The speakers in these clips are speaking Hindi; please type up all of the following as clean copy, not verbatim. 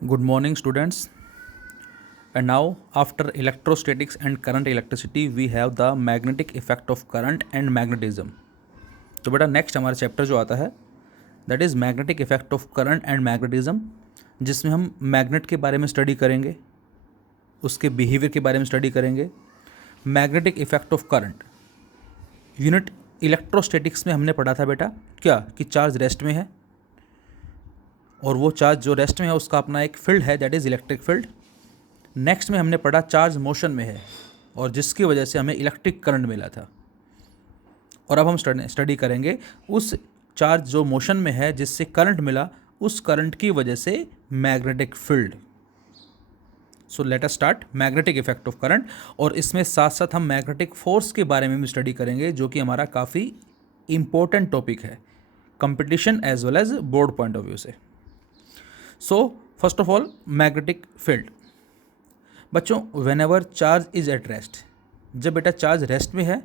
Good morning, students. And now, after electrostatics and current electricity, we have the magnetic effect of current and magnetism. तो बेटा नेक्स्ट हमारा चैप्टर जो आता है that is magnetic effect of current and magnetism, जिसमें हम मैग्नेट के बारे में स्टडी करेंगे, उसके बिहेवियर के बारे में स्टडी करेंगे। Magnetic effect of current unit electrostatics में हमने पढ़ा था बेटा क्या कि चार्ज रेस्ट में है और वो चार्ज जो रेस्ट में है उसका अपना एक फील्ड है that is electric field. Next में हमने पढ़ा चार्ज मोशन में है और जिसकी वजह से हमें इलेक्ट्रिक करंट मिला था। और अब हम स्टडी करेंगे उस चार्ज जो मोशन में है जिससे करंट मिला, उस करंट की वजह से magnetic field. So let us start magnetic effect of current. और इसमें साथ साथ हम मैग्नेटिक फोर्स के बारे में भी स्टडी करेंगे, जो कि हमारा काफ़ी इम्पोर्टेंट टॉपिक है competition as well as board point of view से। So first of all magnetic field. बच्चों, whenever charge is at rest, जब बेटा चार्ज रेस्ट में है,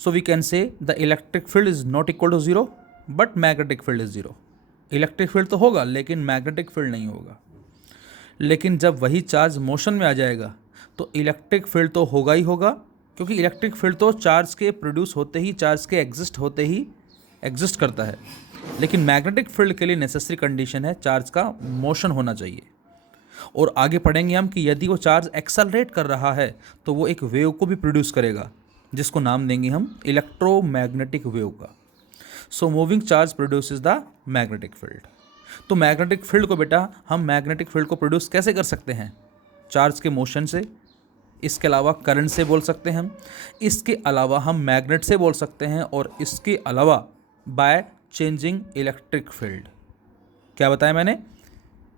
so we can say the electric field is not equal to zero but magnetic field is zero. Electric field तो होगा लेकिन मैग्नेटिक फील्ड नहीं होगा। लेकिन जब वही चार्ज मोशन में आ जाएगा तो इलेक्ट्रिक फील्ड तो होगा ही होगा, क्योंकि इलेक्ट्रिक फील्ड तो चार्ज के प्रोड्यूस होते ही, चार्ज के एग्जिस्ट होते ही एग्जिस्ट करता है। लेकिन मैग्नेटिक फील्ड के लिए नेसेसरी कंडीशन है चार्ज का मोशन होना चाहिए। और आगे पढ़ेंगे हम कि यदि वो चार्ज एक्सेलरेट कर रहा है तो वो एक वेव को भी प्रोड्यूस करेगा, जिसको नाम देंगे हम इलेक्ट्रोमैग्नेटिक वेव का। So moving charge produces the magnetic field. तो मैग्नेटिक फील्ड को बेटा हम मैग्नेटिक फील्ड को प्रोड्यूस कैसे कर सकते हैं? चार्ज के मोशन से, इसके अलावा करंट से बोल सकते हैं हम, इसके अलावा हम मैग्नेट से बोल सकते हैं, और इसके अलावा बाय चेंजिंग इलेक्ट्रिक फील्ड। क्या बताया मैंने?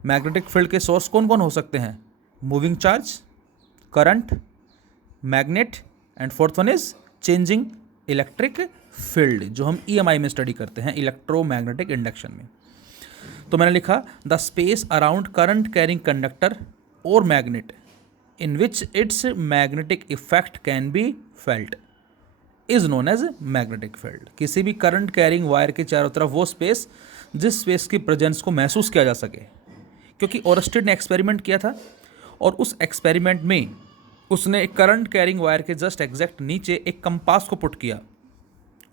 मैग्नेटिक फील्ड के सोर्स कौन कौन हो सकते हैं? Moving charge, current, magnet, and fourth one is changing electric field, जो हम EMI में स्टडी करते हैं, इलेक्ट्रोमैग्नेटिक इंडक्शन में। तो मैंने लिखा the space around current carrying conductor और magnet in which its magnetic effect can be felt is known as magnetic field. किसी भी करंट कैरिंग वायर के चारों तरफ वो स्पेस जिस स्पेस की प्रेजेंस को महसूस किया जा सके। क्योंकि ओरस्टेड ने एक्सपेरिमेंट किया था और उस एक्सपेरिमेंट में उसने एक करंट कैरिंग वायर के जस्ट एग्जैक्ट नीचे एक कंपास को पुट किया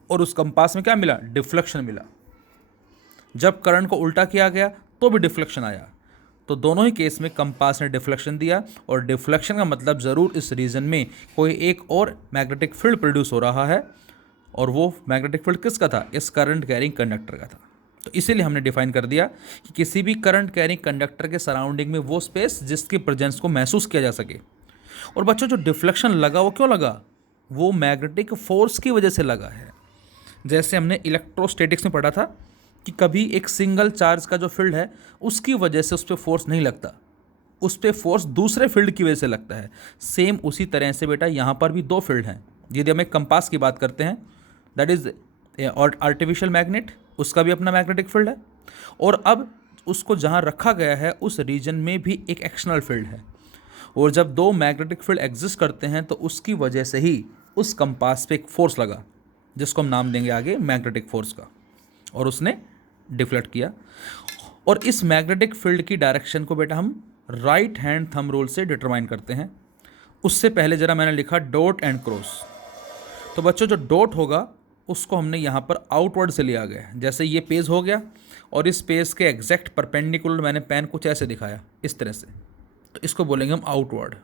और उस कंपास में क्या मिला? डिफ्लेक्शन मिला। जब करंट को उल्टा किया गया तो भी डिफ्लेक्शन आया। तो दोनों ही केस में कंपास ने डिफ्लेक्शन दिया, और डिफ्लेक्शन का मतलब ज़रूर इस रीजन में कोई एक और मैग्नेटिक फील्ड प्रोड्यूस हो रहा है, और वो मैग्नेटिक फील्ड किसका था? इस करंट कैरिंग कंडक्टर का था। तो इसीलिए हमने डिफाइन कर दिया कि किसी भी करंट कैरिंग कंडक्टर के सराउंडिंग में वो स्पेस जिसकी प्रेजेंस को महसूस किया जा सके। और बच्चों, जो डिफ्लेक्शन लगा वो क्यों लगा? वो मैग्नेटिक फोर्स की वजह से लगा है। जैसे हमने इलेक्ट्रोस्टैटिक्स में पढ़ा था कि कभी एक सिंगल चार्ज का जो फील्ड है उसकी वजह से उस पर फोर्स नहीं लगता, उस पर फोर्स दूसरे फील्ड की वजह से लगता है। सेम उसी तरह से बेटा यहाँ पर भी दो फील्ड हैं। यदि हम एक कंपास की बात करते हैं, दैट इज आर्टिफिशियल मैग्नेट, उसका भी अपना मैग्नेटिक फील्ड है, और अब उसको जहाँ रखा गया है उस रीजन में भी एक एक्सटर्नल फील्ड है। और जब दो मैग्नेटिक फील्ड एग्जिस्ट करते हैं तो उसकी वजह से ही उस कंपास पे एक फोर्स लगा, जिसको हम नाम देंगे आगे मैग्नेटिक फोर्स का, और उसने डिफ्लेक्ट किया। और इस मैग्नेटिक फील्ड की डायरेक्शन को बेटा हम राइट हैंड थंब रूल से डिटरमाइन करते हैं। उससे पहले जरा मैंने लिखा डॉट एंड क्रॉस। तो बच्चों, जो डॉट होगा उसको हमने यहाँ पर आउटवर्ड से लिया गया है। जैसे ये पेज हो गया और इस पेज के एग्जैक्ट परपेंडिकुलर मैंने पेन कुछ ऐसे दिखाया, इस तरह से, तो इसको बोलेंगे हम आउटवर्ड।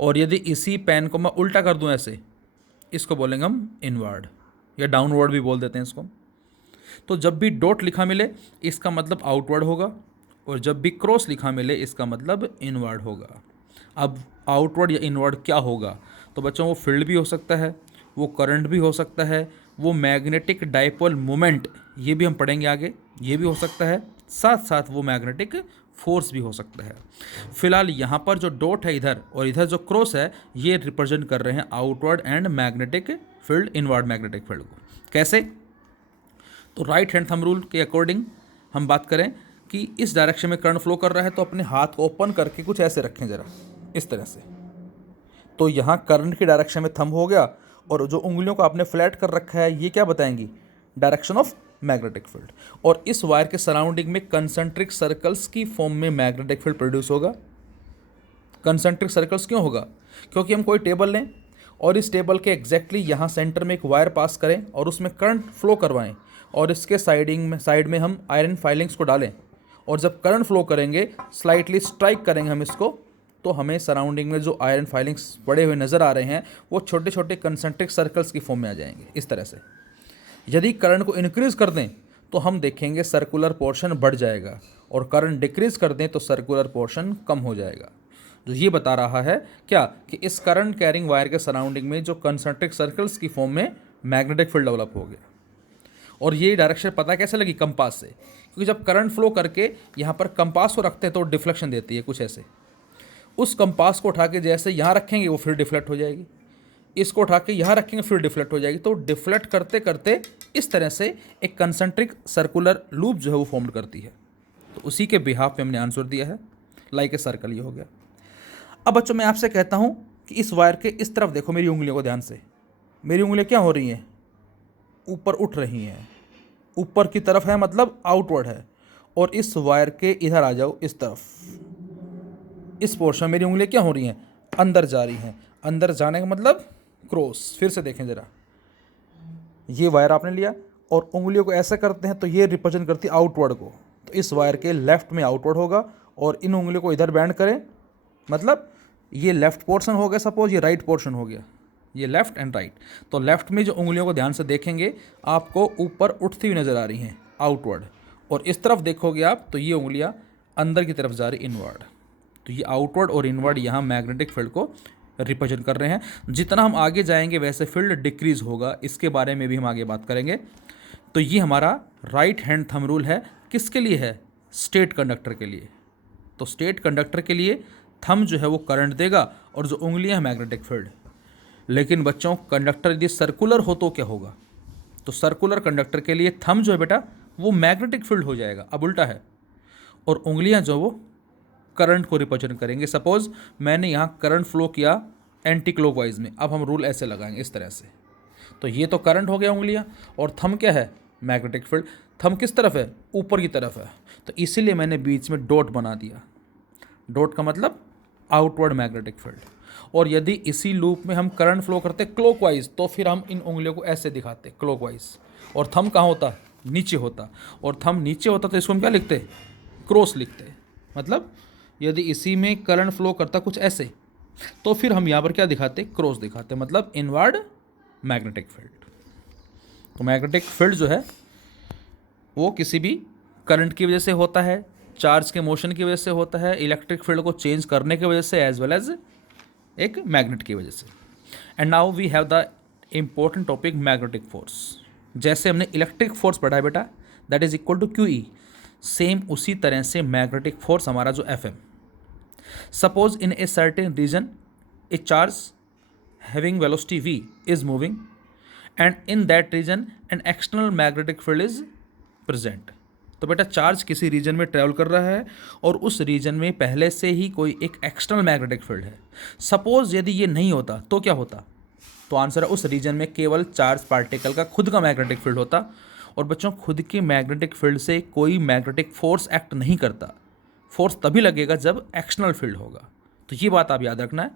और यदि इसी पेन को मैं उल्टा कर दूं ऐसे, इसको बोलेंगे हम इनवर्ड, या डाउनवर्ड भी बोल देते हैं इसको। तो जब भी डॉट लिखा मिले इसका मतलब आउटवर्ड होगा, और जब भी क्रॉस लिखा मिले इसका मतलब इनवर्ड होगा। अब आउटवर्ड या इनवर्ड क्या होगा? तो बच्चों, वो फील्ड भी हो सकता है, वो करंट भी हो सकता है, वो मैग्नेटिक डाइपोल मोमेंट, ये भी हम पढ़ेंगे आगे, ये भी हो सकता है, साथ साथ वो मैग्नेटिक फोर्स भी हो सकता है। फिलहाल यहाँ पर जो डॉट है इधर और इधर जो क्रॉस है, ये रिप्रेजेंट कर रहे हैं outward and magnetic field, inward magnetic field को। कैसे? तो राइट हैंड थंब रूल के अकॉर्डिंग हम बात करें कि इस डायरेक्शन में करंट फ्लो कर रहा है, तो अपने हाथ को ओपन करके कुछ ऐसे रखें जरा, इस तरह से। तो यहाँ करंट की डायरेक्शन में थंब हो गया, और जो उंगलियों को आपने फ्लैट कर रखा है ये क्या बताएंगी? Direction of magnetic field. और इस वायर के सराउंडिंग में कंसंट्रिक सर्कल्स की फॉर्म में मैग्नेटिक फील्ड प्रोड्यूस होगा। कंसंट्रिक सर्कल्स क्यों होगा? क्योंकि हम कोई टेबल लें और इस टेबल के एग्जैक्टली यहाँ सेंटर में एक वायर पास करें और उसमें करंट फ्लो करवाएं और इसके साइड में हम आयरन फाइलिंग्स को डालें और जब करंट फ्लो करेंगे, स्लाइटली स्ट्राइक करेंगे हम इसको, तो हमें सराउंडिंग में जो आयरन फाइलिंग्स पड़े हुए नज़र आ रहे हैं वो छोटे छोटे कंसंट्रिक सर्कल्स की फॉर्म में आ जाएंगे इस तरह से। यदि करंट को इंक्रीज़ कर दें तो हम देखेंगे सर्कुलर पोर्शन बढ़ जाएगा और करंट डिक्रीज़ कर दें तो सर्कुलर पोर्शन कम हो जाएगा। जो ये बता रहा है क्या कि इस करंट कैरिंग वायर के सराउंडिंग में जो कंसंट्रिक सर्कल्स की फॉर्म में मैग्नेटिक फील्ड डेवलप हो गया। और ये डायरेक्शन पता कैसे लगी? कंपास से, क्योंकि जब करंट फ्लो करके यहाँ पर कंपास को रखते हैं तो डिफ्लेक्शन देती है कुछ ऐसे। उस कंपास को उठा के जैसे यहाँ रखेंगे वो फिर डिफ्लेक्ट हो जाएगी, इसको उठा के यहाँ रखेंगे फिर डिफ्लेक्ट हो जाएगी। तो डिफ्लेक्ट करते करते इस तरह से एक कंसंट्रिक सर्कुलर लूप जो है वो फॉर्म करती है। तो उसी के बिहाफ पे हमने आंसर दिया है, लाइक ए सर्कल। ये हो गया। अब बच्चों मैं आपसे कहता हूँ कि इस वायर के इस तरफ देखो मेरी उंगलियों को ध्यान से। मेरी उंगलियाँ क्या हो रही हैं? ऊपर उठ रही हैं, ऊपर की तरफ है मतलब आउटवर्ड है। और इस वायर के इधर आ जाओ, इस तरफ, इस पोर्शन मेरी उंगलियाँ क्या हो रही हैं? अंदर जा रही हैं। अंदर जाने का मतलब क्रॉस। फिर से देखें ज़रा, ये वायर आपने लिया और उंगलियों को ऐसे करते हैं तो ये रिप्रेजेंट करती है आउटवर्ड को। तो इस वायर के लेफ्ट में आउटवर्ड होगा और इन उंगलियों को इधर बैंड करें, मतलब ये लेफ्ट पोर्शन हो गया, सपोज ये राइट पोर्शन हो गया, ये लेफ्ट एंड राइट। तो लेफ्ट में जो उंगलियों को ध्यान से देखेंगे आपको ऊपर उठती हुई नज़र आ रही हैं, आउटवर्ड। और इस तरफ देखोगे आप तो ये उंगलियां अंदर की तरफ जा रही, इनवर्ड। तो ये आउटवर्ड और इनवर्ड यहाँ मैग्नेटिक फील्ड को रिप्रेजेंट कर रहे हैं। जितना हम आगे जाएंगे वैसे फील्ड डिक्रीज होगा, इसके बारे में भी हम आगे बात करेंगे। तो ये हमारा राइट हैंड थंब रूल है। किसके लिए है? स्टेट कंडक्टर के लिए। तो स्टेट कंडक्टर के लिए थंब जो है वो करंट देगा और जो उंगलियां हैं मैग्नेटिक फील्ड। लेकिन बच्चों कंडक्टर यदि सर्कुलर हो तो क्या होगा? तो सर्कुलर कंडक्टर के लिए थंब जो है बेटा वो मैग्नेटिक फील्ड हो जाएगा। अब उल्टा है, और उंगलियां जो वो करंट को रिप्रेजेंट करेंगे। सपोज मैंने यहाँ करंट फ्लो किया एंटी क्लॉकवाइज में, अब हम रूल ऐसे लगाएंगे इस तरह से। तो ये तो करंट हो गया उंगलियाँ, और थंब क्या है? Magnetic field. थंब किस तरफ है? ऊपर की तरफ है। तो इसीलिए मैंने बीच में डॉट बना दिया। डॉट का मतलब आउटवर्ड मैग्नेटिक फील्ड। और यदि इसी लूप में हम करंट फ्लो करते क्लॉकवाइज तो फिर हम इन उंगलियों को ऐसे दिखाते क्लॉकवाइज। और थंब कहाँ होता? नीचे होता। और थंब नीचे होता तो इसको हम क्या लिखते? क्रॉस लिखते। मतलब यदि इसी में करंट फ्लो करता कुछ ऐसे तो फिर हम यहाँ पर क्या दिखाते? क्रॉस दिखाते, मतलब इनवर्ड मैग्नेटिक फील्ड। तो मैग्नेटिक फील्ड जो है वो किसी भी करंट की वजह से होता है, चार्ज के मोशन की वजह से होता है, इलेक्ट्रिक फील्ड को चेंज करने की वजह से, एज वेल एज एक मैग्नेट की वजह से। And now we have the important topic magnetic force. जैसे हमने इलेक्ट्रिक फोर्स पढ़ा है बेटा, that is equal to Q E, same उसी तरह से मैग्नेटिक फोर्स हमारा जो F M. Suppose in a certain region a charge having velocity V is moving and in that region an external magnetic field is present. तो बेटा चार्ज किसी रीजन में ट्रैवल कर रहा है और उस रीजन में पहले से ही कोई एक एक्सटर्नल मैग्नेटिक फील्ड है। सपोज यदि ये नहीं होता तो क्या होता? तो आंसर है उस रीजन में केवल चार्ज पार्टिकल का खुद का मैग्नेटिक फील्ड होता। और बच्चों खुद के मैग्नेटिक फील्ड से कोई मैग्नेटिक फोर्स एक्ट नहीं करता। फोर्स तभी लगेगा जब एक्सटर्नल फील्ड होगा। तो ये बात आप याद रखना है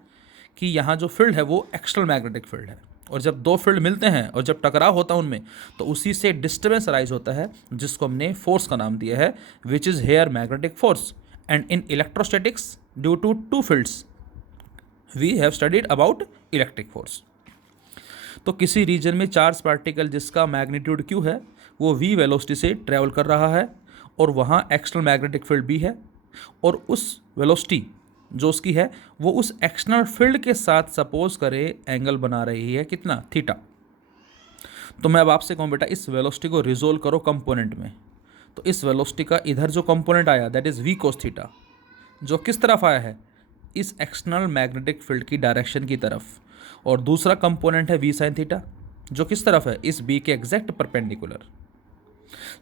कि यहाँ जो फील्ड है वो एक्सटर्नल मैग्नेटिक फील्ड है। और जब दो फील्ड मिलते हैं और जब टकराव होता है उनमें तो उसी से डिस्टर्बेंस अराइज होता है, जिसको हमने फोर्स का नाम दिया है, which is here magnetic force. And in electrostatics due to to fields we have studied about electric force. तो किसी रीजन में चार्ज पार्टिकल जिसका मैग्नीट्यूड क्यू है वो वी वेलोसिटी से ट्रैवल कर रहा है और वहाँ एक्सटर्नल मैग्नेटिक फील्ड भी है, और उस वेलोसिटी जो उसकी है वो उस एक्सटर्नल फील्ड के साथ सपोज करे एंगल बना रही है कितना? थीटा। तो मैं अब आपसे कहूँ बेटा इस वेलोसिटी को रिजोल्व करो कंपोनेंट में। तो इस वेलोसिटी का इधर जो कंपोनेंट आया that is V cos theta, जो किस तरफ आया है? इस एक्सटर्नल मैग्नेटिक फील्ड की डायरेक्शन की तरफ। और दूसरा कंपोनेंट है वी साइन थीटा, जो किस तरफ है? इस बी के exact perpendicular.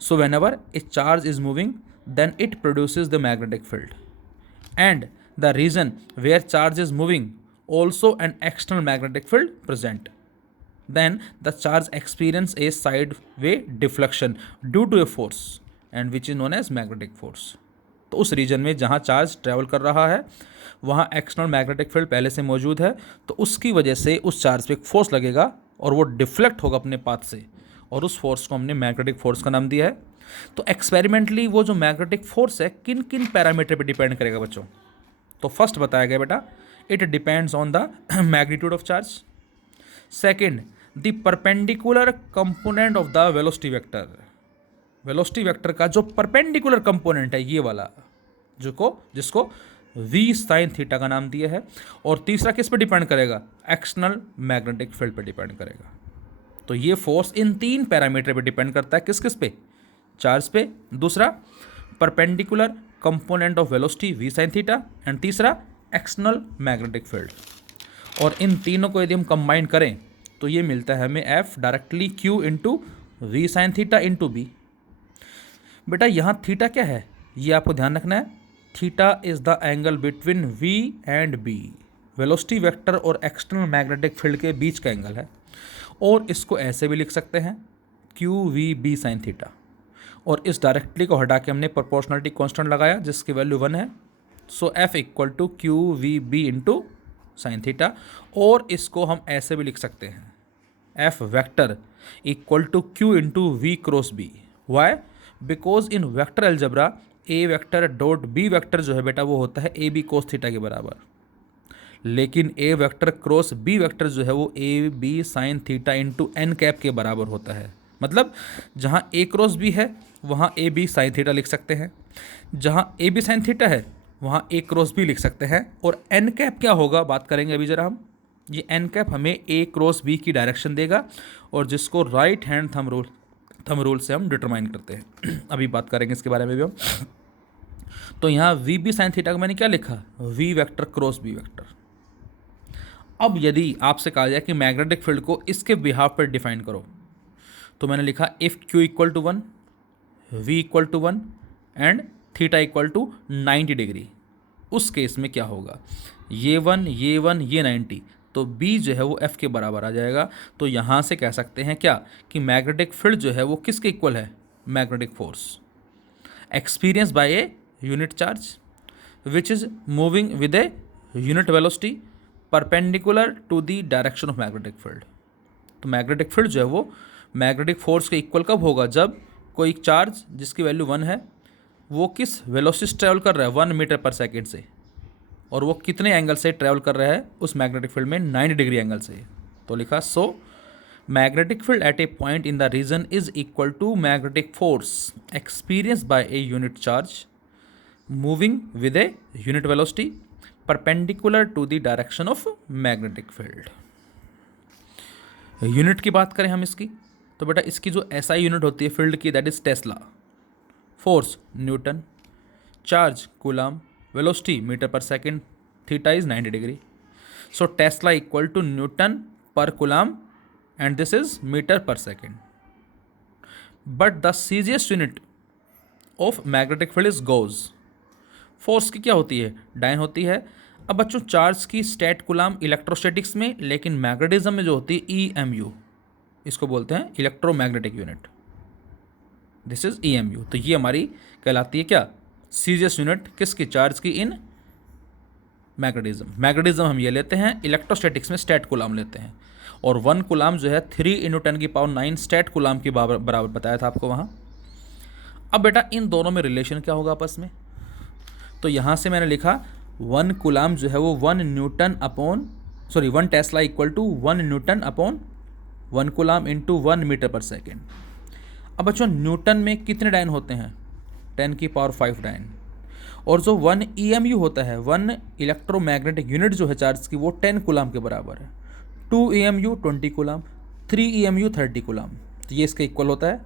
So whenever a charge is moving then it produces the magnetic field, and the region where charge is moving also an external magnetic field present. then the charge experience a sideway deflection due to a force and which is known as magnetic force. तो उस रीजन में जहाँ चार्ज ट्रैवल कर रहा है वहाँ एक्सटर्नल मैग्नेटिक फील्ड पहले से मौजूद है, तो उसकी वजह से उस चार्ज पे एक फोर्स लगेगा और वो डिफ्लेक्ट होगा अपने पाथ से, और उस फोर्स को हमने मैग्नेटिक फोर्स का नाम दिया है. तो एक्सपेरिमेंटली वो जो मैग्नेटिक फोर्स है किन किन पैरामीटर पे डिपेंड करेगा बच्चों? तो फर्स्ट बताया गया बेटा, it depends on the magnitude of charge. Second, the perpendicular component of the velocity vector. Velocity vector का जो परपेंडिकुलर कंपोनेंट है ये वाला, जिसको v साइन थीटा का नाम दिया है. और तीसरा किस पे डिपेंड करेगा? एक्सटर्नल मैग्नेटिक फील्ड पे डिपेंड करेगा. तो ये फोर्स इन तीन पैरामीटर पे डिपेंड करता है. किस किस पे? चार्ज पे, दूसरा perpendicular component of velocity v sine theta, and तीसरा एक्सटर्नल मैग्नेटिक फील्ड. और इन तीनों को यदि हम कंबाइन करें तो ये मिलता है हमें F directly Q into V sine theta into B. बेटा यहाँ थीटा क्या है ये आपको ध्यान रखना है. Theta is the angle between V and B. Velocity vector और एक्सटर्नल मैग्नेटिक फील्ड के बीच का एंगल है. और इसको ऐसे भी लिख सकते हैं QVB साइन थीटा. और इस डायरेक्टली को हटा के हमने प्रोपोर्शनलिटी कांस्टेंट लगाया जिसकी वैल्यू 1 है. So F equal to QVB into sine theta. और इसको हम ऐसे भी लिख सकते हैं F vector equal to Q into V cross B. Why? Because in vector algebra A vector dot B vector जो है बेटा वो होता है AB कोस थीटा के बराबर, लेकिन A vector cross B vector जो है वो AB sine theta into n cap के बराबर होता है. मतलब जहाँ A क्रॉस B है वहाँ AB साइन थीटा लिख सकते हैं, जहाँ AB साइन थीटा है वहाँ A क्रॉस B लिख सकते हैं. और एन कैप क्या होगा बात करेंगे अभी ज़रा हम. ये एन कैप हमें A क्रॉस B की डायरेक्शन देगा और जिसको राइट हैंड थंब रूल से हम डिटरमाइन करते हैं. अभी बात करेंगे इसके बारे में भी हम. तो यहाँ वी बी साइन थीटा को मैंने क्या लिखा? V vector cross B vector. अब यदि आपसे कहा जाए कि मैग्नेटिक फील्ड को इसके बिहाफ पर डिफाइन करो तो मैंने लिखा if Q equal to 1, V equal to 1 and theta equal to 90 degree. उस केस में क्या होगा? ये 1 ये 90, तो B जो है वो F के बराबर आ जाएगा. तो यहाँ से कह सकते हैं क्या कि मैग्नेटिक फील्ड जो है वो किसके इक्वल है? Magnetic force experience by a unit charge which is moving with a unit velocity perpendicular to the direction of magnetic field. तो मैग्नेटिक फील्ड जो है वो मैग्नेटिक फोर्स के इक्वल कब होगा? जब कोई चार्ज जिसकी वैल्यू 1 है वो किस वेलोसिटी से ट्रैवल कर रहा है? 1 मीटर पर सेकेंड से. और वो कितने एंगल से ट्रैवल कर रहा है उस मैग्नेटिक फील्ड में? 90 डिग्री एंगल से. तो लिखा so magnetic field at a point in the region is equal to magnetic force experience by a unit charge moving with a unit velocity perpendicular to the direction of magnetic field. Unit की बात करें हम इसकी तो बेटा इसकी जो SI यूनिट होती है फील्ड की that is tesla. Force newton, charge coulomb, velocity metre per second, theta is 90 degree. So tesla equal to newton per coulomb and this is metre per second. But the CGS unit of magnetic field is gauss. Force की क्या होती है? डायन होती है. अब बच्चों चार्ज की स्टैट कूलम इलेक्ट्रोस्टैटिक्स में, लेकिन मैग्नेटिज्म में जो होती है EMU, इसको बोलते हैं electromagnetic unit. This is EMU. तो ये हमारी कहलाती है क्या? सीजियस यूनिट किसकी? चार्ज की इन मैग्नेटिज्म हम ये लेते हैं. इलेक्ट्रोस्टैटिक्स में स्टैट कूलम लेते हैं. और 1 कूलम जो है 3 × 10⁹ स्टैट कूलम के बराबर बताया था आपको वहाँ. अब बेटा इन दोनों में रिलेशन क्या होगा आपस में? तो यहाँ से मैंने लिखा 1 कूलम जो है वो 1 tesla equal to 1 newton upon 1 coulomb into 1 metre per second. अब बच्चों न्यूटन में कितने डायन होते हैं? 10⁵ डायन. और जो 1 EMU होता है 1 इलेक्ट्रोमैग्नेटिक यूनिट जो है चार्ज की वो 10 कूलम के बराबर है. 2 EMU 20 कूलम, 3 EMU 30 कूलम. तो ये इसके इक्वल होता है.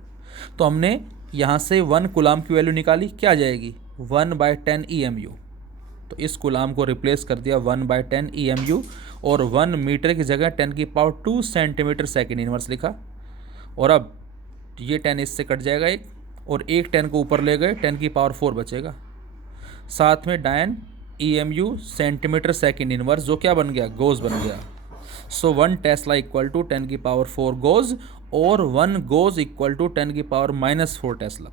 तो हमने यहाँ से 1 कूलम की वैल्यू निकाली, क्या आ जाएगी? 1/10 EMU. तो इस कूलम को रिप्लेस कर दिया 1/10 EMU और 1 मीटर की जगह 10⁻² सेंटीमीटर सेकेंड इनवर्स लिखा. और अब ये 10 इससे कट जाएगा एक, और एक 10 को ऊपर ले गए 10⁴ बचेगा. साथ में डायन EMU सेंटीमीटर सेकेंड इनवर्स जो क्या बन गया? गॉस बन गया. So 1 tesla equal to 10⁴ gauss और 1 gauss equal to 10⁻⁻4 tesla.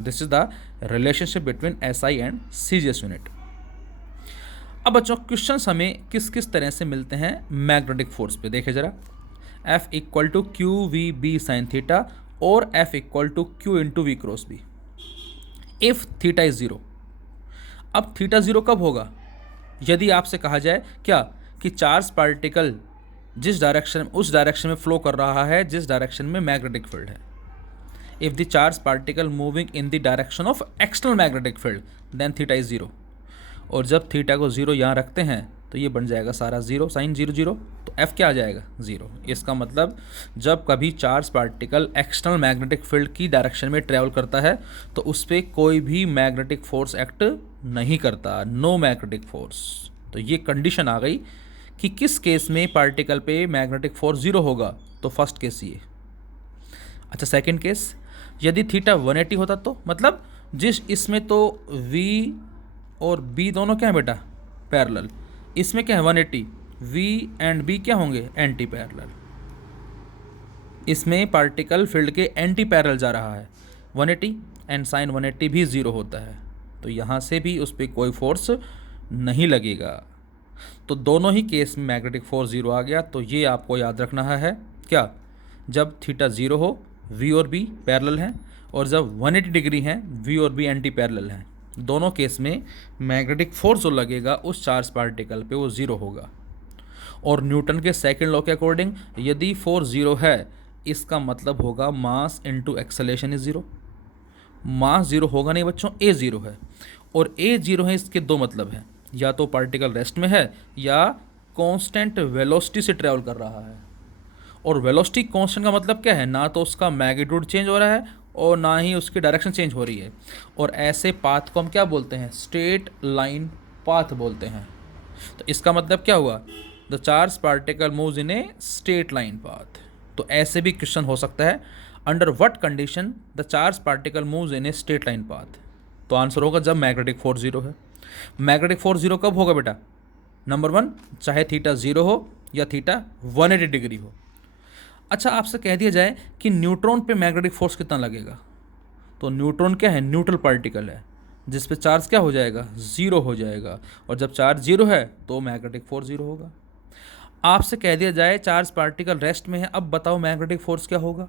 This is the relationship between SI and CGS unit. अब बच्चों क्वेश्चंस हमें किस किस तरह से मिलते हैं मैग्नेटिक फोर्स पे, देखे जरा. F equal to QVB sine theta और F equal to Q into V cross B if theta is 0. अब थीटा 0 कब होगा? यदि आपसे कहा जाए क्या कि चार्ज पार्टिकल जिस डायरेक्शन उस डायरेक्शन में फ्लो कर रहा है जिस डायरेक्शन में मैग्नेटिक फील्ड है. If the charge particle moving in the direction of external magnetic field then theta is 0. और जब थीटा को 0 यहाँ रखते हैं तो ये बन जाएगा सारा 0 साइन 0 0. तो F क्या आ जाएगा? 0. इसका मतलब जब कभी charge particle external magnetic field की डायरेक्शन में ट्रैवल करता है तो उस पर कोई भी मैग्नेटिक फोर्स एक्ट नहीं करता, नो मैग्नेटिक फोर्स. तो ये कंडीशन आ गई कि किस केस में पार्टिकल पे मैग्नेटिक फोर्स 0 होगा. तो फर्स्ट केस ये. अच्छा, सेकेंड केस, यदि थीटा 180 होता तो मतलब जिस इसमें तो V और B दोनों क्या है बेटा? पैरेलल. इसमें क्या है? 180. V एंड B क्या होंगे? Anti parallel. इसमें पार्टिकल फील्ड के एंटी पैरेलल जा रहा है. 180 एंड साइन 180 भी 0 होता है. तो यहाँ से भी उस पर कोई फोर्स नहीं लगेगा. तो दोनों ही केस में मैग्नेटिक फोर्स 0 आ गया. तो ये आपको याद रखना है क्या? जब थीटा 0 हो V और B पैरेलल हैं और जब 180 डिग्री हैं V और B एंटी पैरेलल हैं. दोनों केस में मैग्नेटिक फोर्स जो लगेगा उस चार्ज पार्टिकल पे वो 0 होगा. और न्यूटन के सेकंड लॉ के अकॉर्डिंग यदि फोर्स 0 है इसका मतलब होगा मास इनटू एक्सेलरेशन इज 0. मास 0 होगा नहीं बच्चों, A 0 है. और A 0 है, इसके दो मतलब हैं, या तो पार्टिकल रेस्ट में है या कांस्टेंट वेलोसिटी से ट्रैवल कर रहा है. और वेलोसिटी कांस्टेंट का मतलब क्या है? ना तो उसका मैग्नीट्यूड चेंज हो रहा है और ना ही उसकी डायरेक्शन चेंज हो रही है. और ऐसे पाथ को हम क्या बोलते हैं? स्ट्रेट लाइन पाथ बोलते हैं. तो इसका मतलब क्या हुआ? The charge particle moves in a straight line path. तो ऐसे भी क्वेश्चन हो सकता है, under what condition the charge particle moves in a straight line path. तो आंसर होगा जब मैग्नेटिक फोर्स 0 है. मैग्नेटिक फोर्स 0 कब होगा बेटा? नंबर 1, चाहे थीटा 0 हो या थीटा 180 डिग्री हो. अच्छा, आपसे कह दिया जाए कि न्यूट्रॉन पे मैग्नेटिक फोर्स कितना लगेगा. तो न्यूट्रॉन क्या है? न्यूट्रल पार्टिकल है जिस पे चार्ज क्या हो जाएगा? 0 हो जाएगा. और जब चार्ज 0 है तो मैग्नेटिक फोर्स 0 होगा. आपसे कह दिया जाए चार्ज पार्टिकल रेस्ट में है, अब बताओ मैग्नेटिक फोर्स क्या होगा.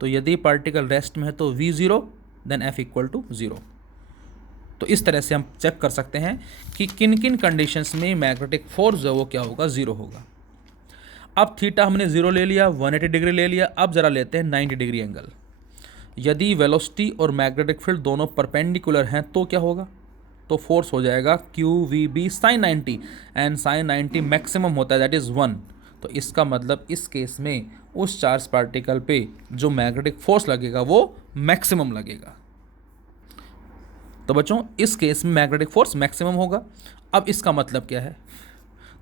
तो यदि पार्टिकल रेस्ट में है तो V0 then F equal to 0. तो इस तरह से हम चेक कर सकते हैं कि किन किन कंडीशंस में मैग्नेटिक फोर्स जो वो क्या होगा? 0 होगा. अब थीटा हमने 0 ले लिया, 180 डिग्री ले लिया. अब ज़रा लेते हैं 90 डिग्री एंगल. यदि वेलोसिटी और मैग्नेटिक फील्ड दोनों परपेंडिकुलर हैं तो क्या होगा? तो फोर्स हो जाएगा QVB sine 90 and sine 90 maximum होता है, दैट इज़ 1. तो इसका मतलब इस केस में उस चार्ज पार्टिकल पे जो मैग्नेटिक फोर्स लगेगा वो मैक्सिमम लगेगा. तो बच्चों इस केस में मैग्नेटिक फोर्स मैक्सिमम होगा. अब इसका मतलब क्या है?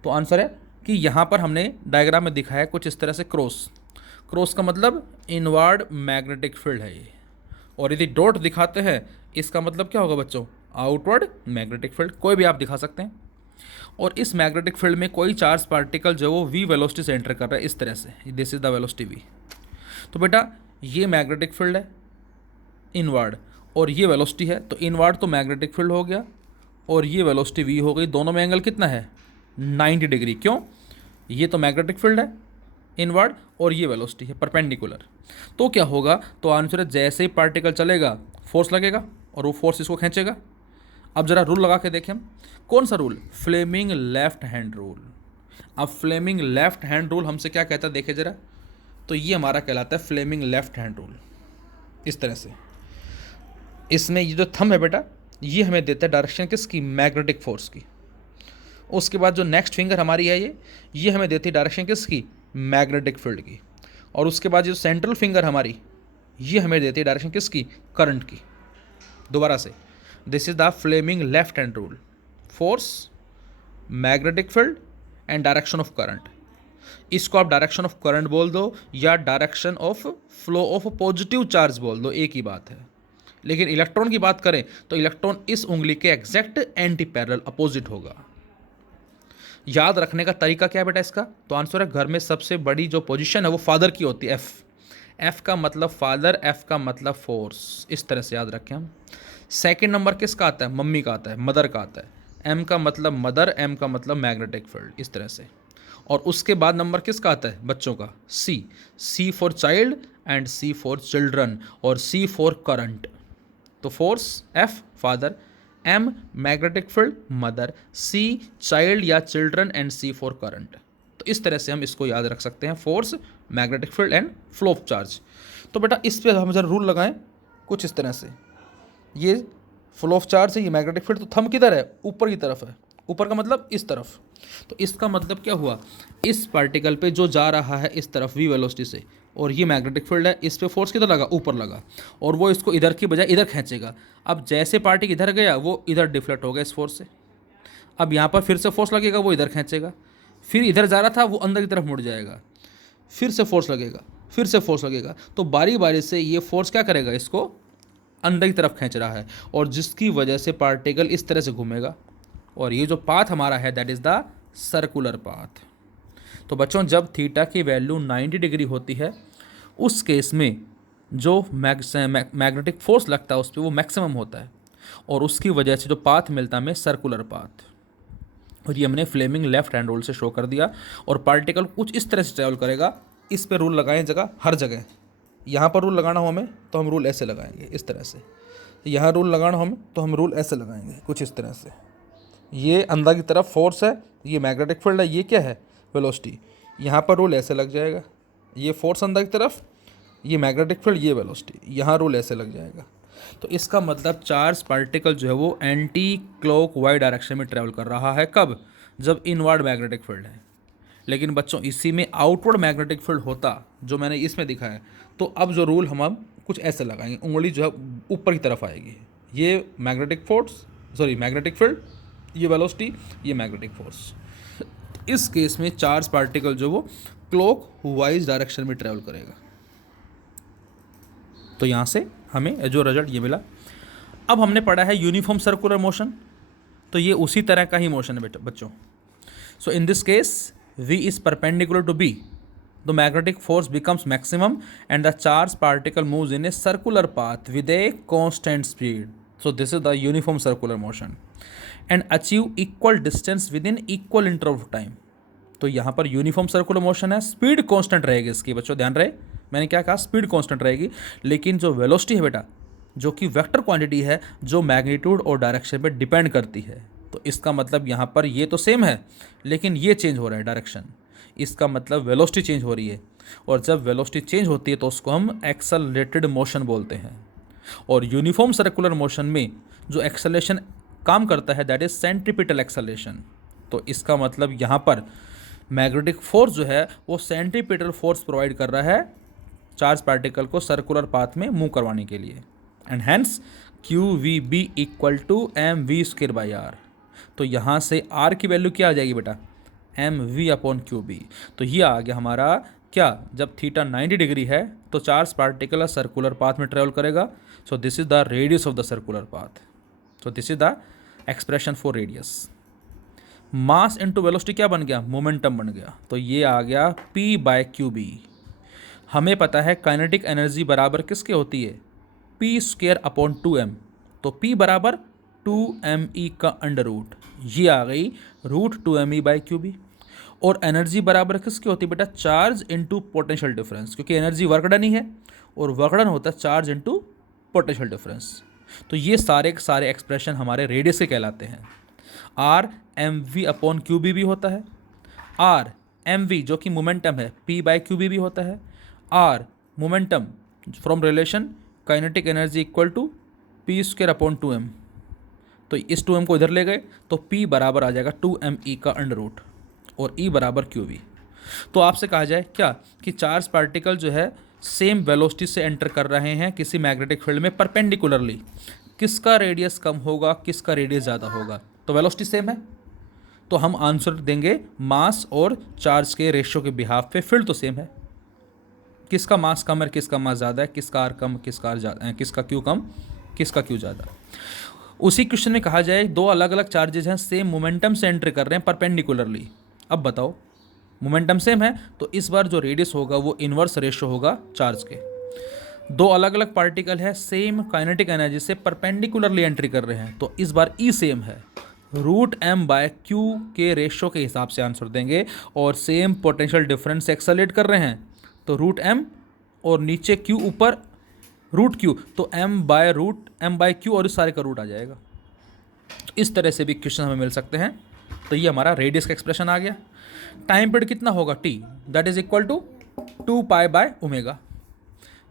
तो आंसर है कि यहाँ पर हमने डायग्राम में दिखाया कुछ इस तरह से क्रॉस का मतलब इनवर्ड मैग्नेटिक फील्ड है ये. और यदि डॉट दिखाते हैं इसका मतलब क्या होगा बच्चों? Outward magnetic field. कोई भी आप दिखा सकते हैं. और इस मैग्नेटिक फील्ड में कोई चार्ज पार्टिकल जो वो V वेलोसिटी से एंटर कर रहा है इस तरह से, this is the velocity V. तो बेटा ये मैग्नेटिक फील्ड है इनवर्ड और ये वेलोसिटी है. तो इनवर्ड तो मैग्नेटिक फील्ड हो गया और ये वेलोसिटी V हो गई. दोनों में एंगल कितना है? 90 डिग्री. क्यों? ये तो मैग्नेटिक फील्ड है इनवर्ड और ये वेलोसिटी है परपेंडिकुलर. तो क्या होगा? तो आंसर है जैसे ही पार्टिकल चलेगा फोर्स लगेगा और वो फोर्स इसको खींचेगा. अब ज़रा रूल लगा के देखें हम. कौन सा rule? Fleming left hand rule. अब फ्लेमिंग लेफ्ट हैंड रूल हमसे क्या कहता है देखे ज़रा. तो ये हमारा कहलाता है फ्लेमिंग लेफ्ट हैंड रूल. इस तरह से इसमें ये जो थंब है बेटा ये हमें देता है डायरेक्शन किसकी? मैग्नेटिक फोर्स की. उसके बाद जो नेक्स्ट फिंगर हमारी है ये हमें देती है डायरेक्शन किसकी? मैग्नेटिक फील्ड की. और उसके बाद जो सेंट्रल फिंगर हमारी ये हमें देती है डायरेक्शन किसकी? करंट की. दोबारा से, this is the Fleming left hand rule. Force, magnetic field and direction of current. इसको आप डायरेक्शन ऑफ करंट बोल दो या direction of flow of positive charge बोल दो, एक ही बात है. लेकिन इलेक्ट्रॉन की बात करें तो इलेक्ट्रॉन इस उंगली के एग्जैक्ट एंटी पैरेलल अपोजिट होगा. याद रखने का तरीका क्या है बेटा इसका? तो आंसर है घर में सबसे बड़ी जो पोजीशन है वो फादर की होती है, एफ। एफ का मतलब फादर, एफ का मतलब फोर्स, इस तरह से याद रखें हम। सेकंड नंबर किसका आता है? मम्मी का आता है, मदर का आता है। एम का मतलब मदर, एम का मतलब मैग्नेटिक फील्ड, इस तरह से। और उसके बाद नंबर किसका आता है? बच्चों का, C. C for child and C for children और सी फॉर करंट। तो force F father, M magnetic field mother, C child या children and C for current. तो इस तरह से हम इसको याद रख सकते हैं, force, magnetic field and flow of charge. तो बेटा इस पर हम जरा रूल लगाएं कुछ इस तरह से। ये फ्लो ऑफ चार्ज है, ये मैग्नेटिक फील्ड, तो थंब किधर है? ऊपर की तरफ है। ऊपर का मतलब इस तरफ। तो इसका मतलब क्या हुआ? इस पार्टिकल पे जो जा रहा है इस तरफ v वेलोसिटी से, और ये मैग्नेटिक फील्ड है, इस पे फोर्स किधर लगा? ऊपर लगा, और वो इसको इधर की बजाय इधर खींचेगा। अब जैसे पार्टिकल इधर गया वो इधर डिफ्लेक्ट हो गया इस फोर्स से। अब यहाँ पर फिर से फोर्स लगेगा, वो इधर खींचेगा। फिर इधर जा रहा था वो अंदर की तरफ मुड़ जाएगा, फिर से फोर्स लगेगा, फिर से फोर्स लगेगा। तो बारी बारी से ये फोर्स क्या करेगा? इसको अंदर की तरफ खींच रहा है, और जिसकी वजह से पार्टिकल इस तरह से घूमेगा। और ये जो पाथ हमारा है that is the circular path. तो बच्चों जब थीटा की वैल्यू 90 डिग्री होती है उस केस में जो मैग्नेटिक फोर्स लगता है उस पर वो मैक्सिमम होता है, और उसकी वजह से जो पाथ मिलता है हमें सर्कुलर पाथ। और ये हमने फ्लेमिंग लेफ्ट हैंड रूल से शो कर दिया। और पार्टिकल कुछ इस तरह से ट्रैवल करेगा। इस पे रूल लगाएं जगह, हर जगह। यहाँ पर रूल लगाना हो हमें तो हम रूल ऐसे लगाएंगे, इस तरह से। यहाँ रूल लगाना हो हमें तो हम रूल ऐसे लगाएंगे, कुछ इस तरह से। ये अंदर की तरफ फोर्स है, ये मैग्नेटिक फील्ड है, ये क्या है? वेलोसिटी। यहाँ पर रूल ऐसे लग जाएगा, ये फोर्स अंदर की तरफ, ये मैग्नेटिक फील्ड, ये वेलोसिटी। यहाँ रूल ऐसे लग जाएगा। तो इसका मतलब चार्ज पार्टिकल जो है वो एंटी क्लॉक वाई डायरेक्शन में ट्रैवल कर रहा है। कब? जब इनवर्ड मैग्नेटिक फील्ड है। लेकिन बच्चों इसी में आउटवर्ड मैग्नेटिक फील्ड होता जो मैंने इसमें दिखाया, तो अब जो रूल हम कुछ ऐसे लगाएंगे, उंगली जो है ऊपर की तरफ आएगी। ये magnetic force, sorry magnetic field, ये वेलोसिटी, ये मैग्नेटिक फोर्स। इस केस में चार्ज पार्टिकल जो वो क्लॉक वाइज डायरेक्शन में ट्रैवल करेगा। तो यहाँ से हमें जो रिजल्ट ये मिला। अब हमने पढ़ा है यूनिफॉर्म सर्कुलर मोशन, तो ये उसी तरह का ही मोशन है बेटा बच्चों। So in this case v is perpendicular to b, the magnetic force becomes maximum and the charged particle moves in a circular path with a constant speed. So this is the uniform circular motion and achieve equal distance within equal interval of time. तो यहाँ पर यूनिफॉर्म सर्कुलर मोशन है, स्पीड कांस्टेंट रहेगी इसकी। बच्चों ध्यान रहे, मैंने क्या कहा? स्पीड कांस्टेंट रहेगी, लेकिन जो वेलोसिटी है बेटा, जो कि वेक्टर क्वांटिटी है, जो मैग्नीट्यूड और डायरेक्शन पे डिपेंड करती है। तो इसका मतलब यहाँ पर ये तो सेम है, लेकिन ये चेंज हो रहा है डायरेक्शन। इसका मतलब वेलोसिटी चेंज हो रही है, और जब वेलोसिटी चेंज होती है तो उसको हम एक्सेलरेटेड मोशन बोलते हैं। और यूनिफॉर्म सर्कुलर मोशन में जो एक्सेलरेशन काम करता है दैट इज सेंट्रीपिटल एक्सेलरेशन। तो इसका मतलब यहाँ पर मैग्नेटिक फोर्स जो है वो सेंट्रीपिटल फोर्स प्रोवाइड कर रहा है चार्ज पार्टिकल को सर्कुलर पाथ में मूव करवाने के लिए। And hence Q V B equal to M V square by R. तो यहाँ से आर की वैल्यू क्या आ जाएगी बेटा? M V upon Q B. तो ये आ गया हमारा क्या? जब थीटा 90 डिग्री है तो चार्ज पार्टिकल सर्कुलर पाथ में ट्रेवल करेगा। So this is the radius of the circular path. So this is the expression for radius. Mass into velocity क्या बन गया? मोमेंटम बन गया। तो ये आ गया P बाय क्यू बी। हमें पता है काइनेटिक एनर्जी बराबर किसके होती है? P square upon 2m। तो P बराबर 2me का अंडर रूट, ये आ गई root 2me by Q B. और एनर्जी बराबर किसकी होती है बेटा? चार्ज इनटू पोटेंशियल डिफरेंस, क्योंकि एनर्जी वर्क डन ही है और वर्क डन होता है चार्ज इनटू पोटेंशियल डिफरेंस। तो ये सारे के सारे एक्सप्रेशन हमारे रेडियस के कहलाते हैं। R M V upon Q B भी होता है, आर एम वी जो कि मोमेंटम है P बाई क्यू बी भी होता है, R momentum from relation kinetic energy equal to P square upon 2m। तो इस 2m को इधर ले गए तो P बराबर आ जाएगा 2me का अंडर रूट और E बराबर क्यू बी। तो आपसे कहा जाए क्या कि चार्ज पार्टिकल जो है सेम वेलोसिटी से एंटर कर रहे हैं किसी मैग्नेटिक फील्ड में परपेंडिकुलरली, किसका रेडियस कम होगा, किसका रेडियस ज़्यादा होगा? तो वेलोसिटी सेम है, तो हम आंसर देंगे मास और चार्ज के रेशियो के बिहाफ पे। फील्ड तो सेम है, किसका मास कम है, किसका मास ज़्यादा है, किसका आर कम, किसका आर ज़्यादा है, किसका क्यू कम, किसका क्यू ज़्यादा। उसी क्वेश्चन में कहा जाए दो अलग अलग चार्जेज हैं, सेम मोमेंटम से एंटर कर रहे हैं परपेंडिकुलरली। अब बताओ, मोमेंटम सेम है तो इस बार जो रेडियस होगा वो इन्वर्स रेशो होगा चार्ज के। दो अलग अलग पार्टिकल है, सेम काइनेटिक एनर्जी से परपेंडिकुलरली एंट्री कर रहे हैं, तो इस बार ई सेम है, रूट एम बाय क्यू के रेशो के हिसाब से आंसर देंगे। और सेम पोटेंशियल डिफरेंस से एक्सेलरेट कर रहे हैं तो रूट एम और नीचे क्यू ऊपर रूट क्यू, तो एम बाय क्यू और इस सारे का रूट आ जाएगा। तो इस तरह से भी क्वेश्चन हमें मिल सकते हैं। तो ये हमारा रेडियस का एक्सप्रेशन आ गया। टाइम पीरियड कितना होगा T, that is equal to 2 pi by omega,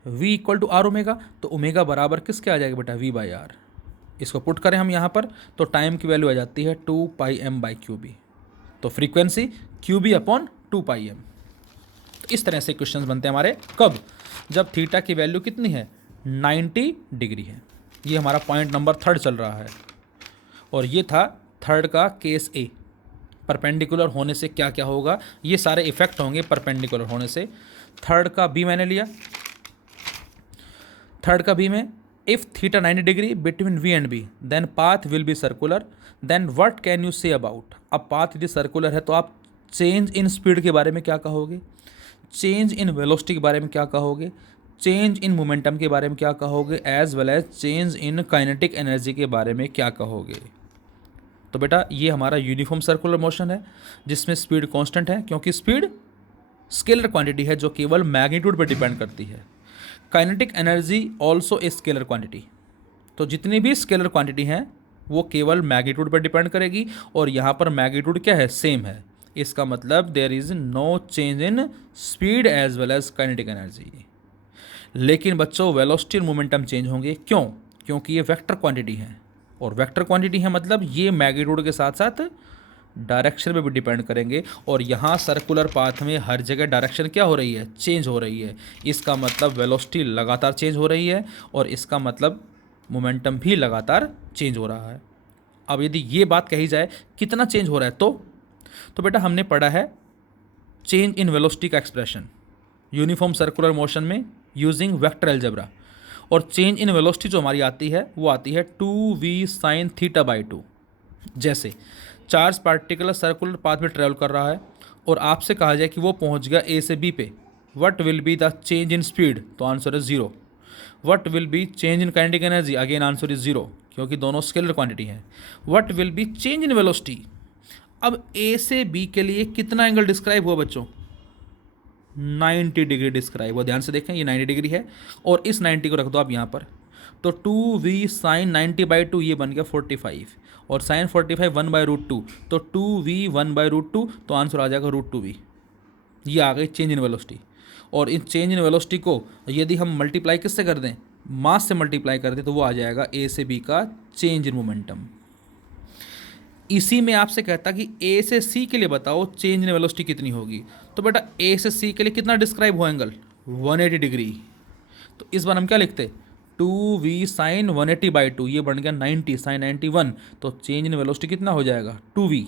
V equal to R omega, तो ओमेगा बराबर किसके आ जाएगा बेटा, वी बाई आर। इसको पुट करें हम यहाँ पर तो टाइम की वैल्यू आ जाती है 2 पाई एम बाई क्यू बी, तो फ्रीक्वेंसी क्यू बी अपॉन 2 पाई एम। तो इस तरह से क्वेश्चंस बनते हैं हमारे, कब, जब थीटा की वैल्यू कितनी है, 90 डिग्री है। ये हमारा पॉइंट नंबर 3 चल रहा है, और ये था 3 का केस ए। परपेंडिकुलर होने से क्या क्या होगा, ये सारे इफेक्ट होंगे परपेंडिकुलर होने से। 3 का बी मैंने लिया, 3 का बी में if theta 90 degree between V and B then path will be circular, then what can you say about. अब पाथ यदि सर्कुलर है तो आप चेंज इन स्पीड के बारे में क्या कहोगे, चेंज इन वेलोसिटी के बारे में क्या कहोगे, चेंज इन मोमेंटम के बारे में क्या कहोगे, as well as change in kinetic energy के बारे में क्या कहोगे। तो बेटा ये हमारा यूनिफॉर्म सर्कुलर मोशन है जिसमें स्पीड कांस्टेंट है, क्योंकि स्पीड स्केलर क्वांटिटी है जो केवल मैग्नीट्यूड पर डिपेंड करती है। Kinetic energy also a scalar quantity, तो जितनी भी स्केलर क्वांटिटी हैं वो केवल मैग्नीट्यूड पर डिपेंड करेगी, और यहाँ पर मैग्नीट्यूड क्या है, सेम है। इसका मतलब there is no change in speed as well as kinetic energy. लेकिन बच्चों वेलोसिटी और मोमेंटम चेंज होंगे, क्यों, क्योंकि ये वेक्टर क्वांटिटी है, और वेक्टर क्वांटिटी है मतलब ये मैग्नीट्यूड के साथ साथ डायरेक्शन पे भी डिपेंड करेंगे। और यहाँ सर्कुलर पाथ में हर जगह डायरेक्शन क्या हो रही है, चेंज हो रही है। इसका मतलब वेलोसिटी लगातार चेंज हो रही है, और इसका मतलब मोमेंटम भी लगातार चेंज हो रहा है। अब यदि ये बात कही जाए कितना चेंज हो रहा है, तो बेटा हमने पढ़ा है चेंज इन वेलोसिटी का एक्सप्रेशन यूनिफॉर्म सर्कुलर मोशन में यूजिंग वेक्टर अलजेब्रा, और चेंज इन वेलोसिटी जो हमारी आती है वो आती है 2v sin थीटा बाई 2। जैसे चार्ज पार्टिकुलर सर्कुलर पाथ में ट्रेवल कर रहा है और आपसे कहा जाए कि वो पहुंच गया ए से बी पे, what will be the change in speed, तो answer is 0। What will be change in kinetic energy, again answer is 0 क्योंकि दोनों स्केलर क्वांटिटी हैं। What will be change in velocity, अब ए से बी के लिए कितना एंगल डिस्क्राइब हुआ बच्चों, 90 डिग्री डिस्क्राइब हुआ। ध्यान से देखें ये 90 डिग्री है, और इस 90 को रख दो आप यहाँ पर, तो 2v sin 90 बाई 2 ये बन गया 45, और sin 45 1/√2, तो 2v 1/√2, तो आंसर आ जाएगा √2v। ये आ गई चेंज इन वेलोसिटी। और इस चेंज इन वेलोसिटी को यदि हम मल्टीप्लाई किससे कर दें, मास से मल्टीप्लाई कर दें, तो वो आ जाएगा ए से बी का चेंज इन मोमेंटम। इसी में आपसे कहता कि ए से सी के लिए बताओ चेंज इन वेलोसिटी कितनी होगी, तो बेटा ए से सी के लिए कितना डिस्क्राइब हुआ एंगल, 180 डिग्री। तो इस बार हम क्या लिखते, 2v sin 180 बाई 2, ये बन गया 90 sin 91, तो चेंज इन वेलोसिटी कितना हो जाएगा 2v,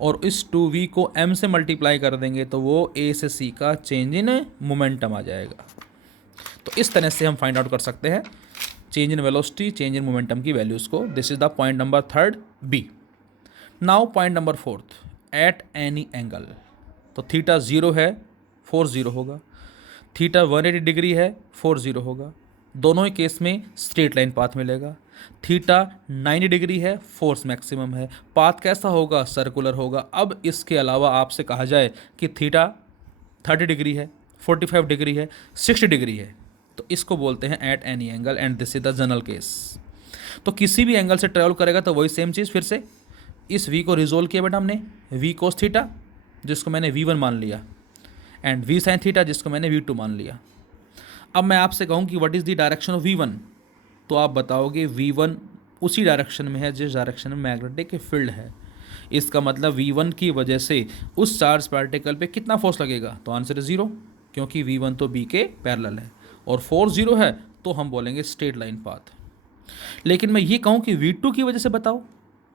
और इस 2v को m से मल्टीप्लाई कर देंगे तो वो a से c का चेंज इन मोमेंटम आ जाएगा। तो इस तरह से हम फाइंड आउट कर सकते हैं change in velocity, change in momentum की वैल्यूज़ को। This is the point number 3 B. Now point number 4, at any angle, तो थीटा 0 है 40 होगा, थीटा 180 डिग्री है 40 होगा, दोनों ही केस में स्ट्रेट लाइन पाथ मिलेगा। थीटा 90 डिग्री है, फोर्स मैक्सिमम है, पाथ कैसा होगा, सर्कुलर होगा। अब इसके अलावा आपसे कहा जाए कि थीटा 30 डिग्री है, 45 डिग्री है, 60 डिग्री है, तो इसको बोलते हैं eight any angle, and this is the general case. तो किसी भी एंगल से ट्रेवल करेगा तो वही सेम चीज़। फिर से इस v को रिजोल्व किया बेटा हमने, v कोस थीटा जिसको मैंने v1 मान लिया, एंड v साइन थीटा जिसको मैंने v2 मान लिया। अब मैं आपसे कहूँ कि what is the direction of v1, तो आप बताओगे v1 उसी डायरेक्शन में है जिस डायरेक्शन में मैग्नेटिक फील्ड है। इसका मतलब v1 की वजह से उस चार्ज पार्टिकल पे कितना फोर्स लगेगा, तो आंसर है 0, क्योंकि v1 तो b के पैरेलल है, और फोर्स 0 है तो हम बोलेंगे स्ट्रेट लाइन पाथ। लेकिन मैं ये कहूँ कि v2 की वजह से बताओ,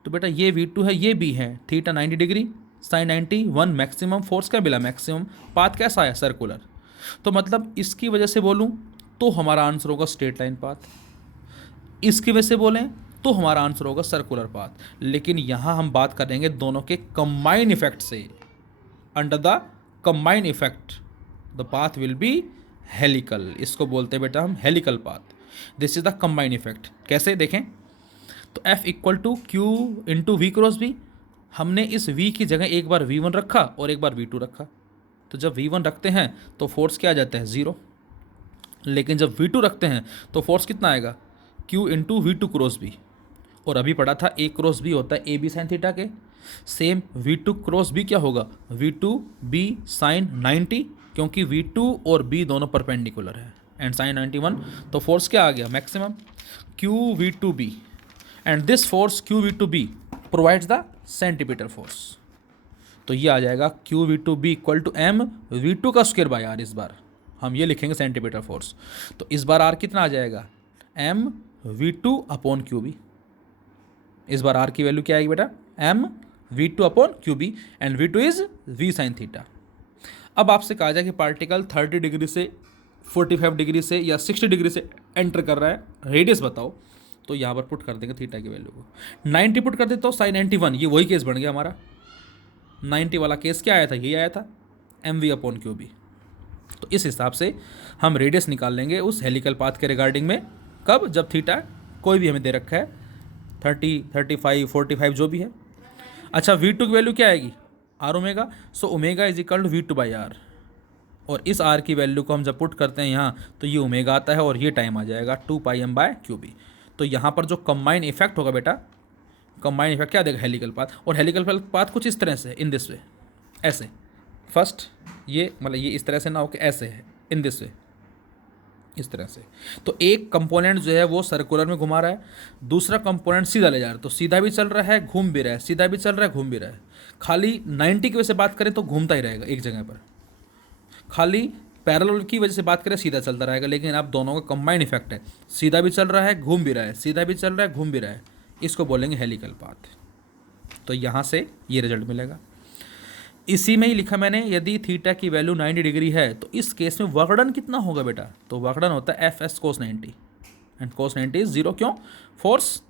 तो बेटा ये v2 है, ये b है, theta 90 degree sine 90 1 maximum, force क्या मिला मैक्सिमम, पाथ कैसा आया सर्कुलर, तो मतलब इसकी वजह से बोलूँ तो हमारा आंसर होगा स्ट्रेट लाइन पाथ। इसकी वजह से बोलें तो हमारा आंसर होगा सर्कुलर पाथ। लेकिन यहाँ हम बात करेंगे दोनों के कंबाइन इफेक्ट से। Under the combine effect the path will be helical. इसको बोलते हैं बेटा हम helical path. This is the combine effect. कैसे देखें तो F equal to Q into V cross B. हमने इस V की जगह एक बार V1 रखा और एक बार V2 रखा, तो जब V1 रखते हैं तो फोर्स क्या आ जाता है 0, लेकिन जब V2 रखते हैं तो फोर्स कितना आएगा Q into V2 cross B. और अभी पढ़ा था A क्रॉस बी होता है ए बी साइन थीटा के, सेम V2 क्रॉस बी क्या होगा V2 B साइन 90, क्योंकि V2 और B दोनों परपेंडिकुलर है एंड साइन 91, तो फोर्स क्या आ गया maximum Q V2 B and this force Q V2 B provides the centimetre force. तो ये आ जाएगा Q V2 B equal to M V2 का स्क्वायर बाय R। इस बार हम ये लिखेंगे सेंटीमीटर फोर्स, तो इस बार R कितना आ जाएगा M V2 अपॉन QB। इस बार R की वैल्यू क्या आएगी बेटा M V2 upon QB and V2 is V sine theta. अब आपसे कहा जाए कि पार्टिकल 30 डिग्री से 45 डिग्री से या 60 डिग्री से एंटर कर रहा है, रेडियस बताओ, तो यहाँ पर पुट कर देंगे थीटा की वैल्यू को 90 पुट कर देते तो साइन 91, ये वही केस बन गया हमारा। 90 वाला केस क्या आया था, ये आया था MV अपॉन QB। तो इस हिसाब से हम रेडियस निकाल लेंगे उस हेलिकल पाथ के रिगार्डिंग में, कब, जब थीटा कोई भी हमें दे रखा है 30, 35, 45 जो भी है। अच्छा V2 की वैल्यू क्या आएगी R omega, so omega is equal to V2 by R, और इस R की वैल्यू को हम जब पुट करते हैं यहाँ तो ये ओमेगा आता है और ये टाइम आ जाएगा 2 पाई M बाय QB। तो यहाँ पर जो कंबाइन इफेक्ट होगा बेटा, कंबाइन इफेक्ट क्या देगा हेलिकल पाथ, और हेलिकल पाथ कुछ इस तरह से इन दिस वे, ऐसे फर्स्ट ये मतलब ये इस तरह से ना हो कि ऐसे है इन दिस वे, इस तरह से। तो एक कंपोनेंट जो है वो सर्कुलर में घुमा रहा है, दूसरा कंपोनेंट सीधा ले जा रहा है, तो सीधा भी चल रहा है घूम भी रहा है, सीधा भी चल रहा है घूम भी रहा है। खाली 90 की वजह से बात करें तो घूमता ही रहेगा एक जगह पर, खाली पैरेलल की वजह से बात करें सीधा चलता रहेगा। लेकिन अब दोनों का कंबाइंड इफेक्ट है, सीधा भी चल रहा है घूम भी रहा है, सीधा भी चल रहा है घूम भी रहा है, इसको बोलेंगे हेलिकल पाथ। तो यहाँ से ये रिजल्ट मिलेगा। इसी में ही लिखा मैंने, यदि थीटा की वैल्यू 90 डिग्री है तो इस केस में वर्कडन कितना होगा बेटा, तो वर्कडन होता है FS cos 90 and cos 90 is 0। क्यों, फोर्स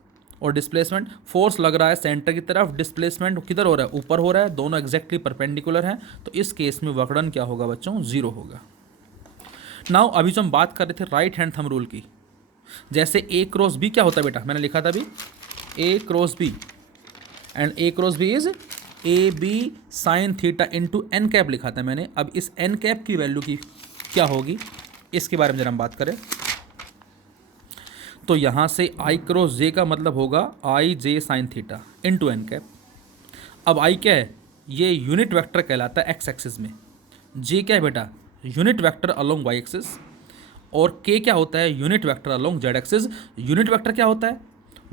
और डिस्प्लेसमेंट, फोर्स लग रहा है सेंटर की तरफ, डिस्प्लेसमेंट किधर हो रहा है ऊपर हो रहा है, दोनों एग्जैक्टली परपेंडिकुलर हैं, तो इस केस में वर्कडन क्या होगा बच्चों 0 होगा। नाउ अभी जो हम बात कर रहे थे राइट हैंड थंब रूल की, जैसे A क्रॉस B क्या होता है बेटा, मैंने लिखा था अभी A cross B and A cross B is AB sine theta into n cap लिखा था मैंने। अब इस एन कैप की वैल्यू की क्या होगी इसके बारे में जरा हम बात करें, तो यहाँ से I क्रॉस J का मतलब होगा IJ sine theta into n cap. अब I क्या है, ये यूनिट वेक्टर कहलाता है एक्स एक्सिस में, J क्या है बेटा unit vector along Y axis, और K क्या होता है unit vector along Z axis. Unit vector क्या होता है,